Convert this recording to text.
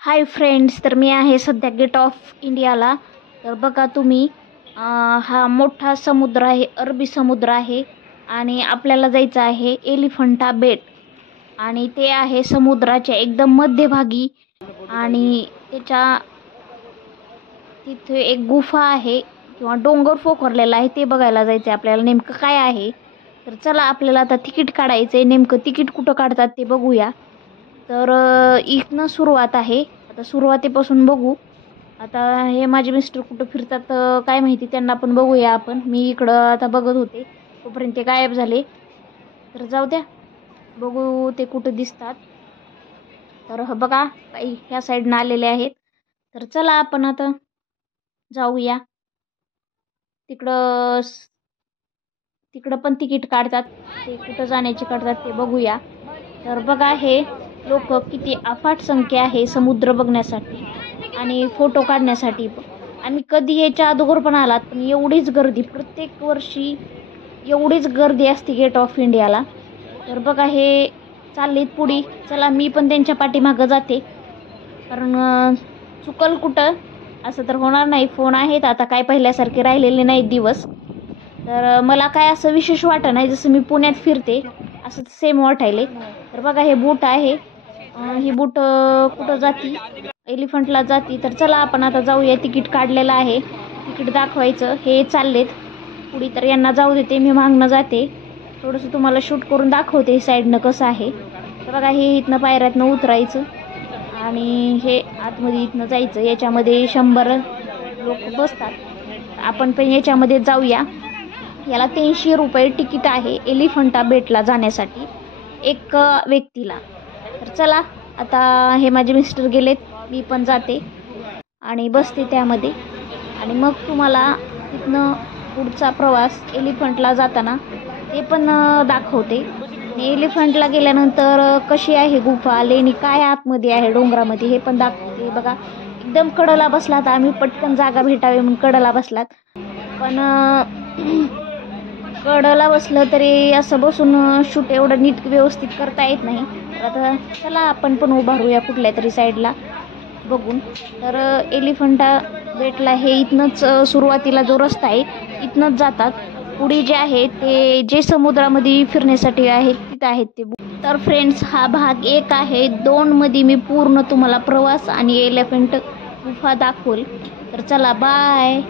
Hi friends, तर मी आहे सध्या गेट ऑफ इंडियाला. तर बघा तुम्ही, हा मोठा समुद्र आहे, अरबी समुद्र आहे आणि आपल्याला जायचं आहे एलिफंटा बेट. आणि ते आहे समुद्राच्या एकदम मध्यभागी आणि त्याच्या तिथे एक गुफा आहे किंवा डोंगर पोखरलेला आहे. ते बघायला जायचं आहे आपल्याला, नेमकं काय आहे. तर चला, आपल्याला आता तिकीट काढायचं आहे. नेमकं तिकीट कुठं काढतात ते बघूया. तर इथनं सुरुवात आहे. आता सुरुवातीपासून बघू. आता हे माझे मिस्टर कुठं फिरतात काय माहिती, त्यांना पण बघूया आपण. मी इकडं आता बघत होते, तोपर्यंत ते गायब झाले. तर जाऊ द्या, बघू ते कुठं दिसतात. तर बघा, काही ह्या साईडनं आलेले आहेत. तर चला आपण आता जाऊया तिकडं. तिकडं पण तिकीट काढतात, ते कुठं जाण्याचे काढतात ते बघूया. तर बघा, हे लोक किती अफाट संख्या आहे समुद्र बघण्यासाठी आणि फोटो काढण्यासाठी. आम्ही कधी याच्या अगोदर पण आलात, पण एवढीच गर्दी प्रत्येक वर्षी, एवढीच गर्दी असते गेट ऑफ इंडियाला. तर बघा, हे चाललेत पुढे. चला, मी पण त्यांच्या पाठीमागं जाते, कारण चुकल कुठं असं तर होणार नाही. फोन आहेत आता, काय पहिल्यासारखे राहिलेले नाहीत दिवस. तर मला काय असं विशेष वाटत नाही, जसं मी पुण्यात फिरते असं सेम वाटायले. तर बघा, हे बूट आहे, ही बूट कुठं जाती, एलिफंटला जाती. तर चला आपण आता जाऊया. तिकीट काढलेलं आहे, तिकीट दाखवायचं. हे चाललेत पुढे, तर यांना जाऊ देते, मी मागणं जाते. थोडंसं तुम्हाला शूट करून दाखवते साईडनं कसं आहे. तर बघा, हे इथनं पायऱ्यातनं उतरायचं आणि हे आतमध्ये इथनं जायचं. याच्यामध्ये 100 लोक बसतात. आपण पण याच्यामध्ये जाऊया. याला 300 रुपये तिकीट आहे एलिफंटा बेटला जाण्यासाठी, एक व्यक्तीला. तर चला, आता हे माझे मिस्टर गेलेत, मी पण जाते आणि बसते त्यामध्ये. आणि मग तुम्हाला तिथनं पुढचा प्रवास एलिफंटला जाताना ते पण दाखवते. आणि एलिफंटला गेल्यानंतर कशी आहे गुफा, लेणी काय आतमध्ये आहे डोंगरामध्ये, हे पण दाखवते. बघा, एकदम कडला बसलात, आम्ही पटकन जागा भेटावी म्हणून कडला बसलात. पण कडला बसलं तरी असं बसून शूट एवढं नीट व्यवस्थित करता येत नाही. तर आता चला, आपण पण उभा राहूया कुठल्या तरी साईडला बघून. तर एलिफंटा बेटला हे इथनंच सुरुवातीला जो रस्ता आहे इथनंच जातात. पुढे जे आहे ते जे समुद्रामध्ये फिरण्यासाठी आहेत तिथं आहेत ते. तर फ्रेंड्स, हा भाग 1 आहे. 2 मध्ये मी पूर्ण तुम्हाला प्रवास आणि एलिफंट गुफा दाखवल. तर चला, बाय.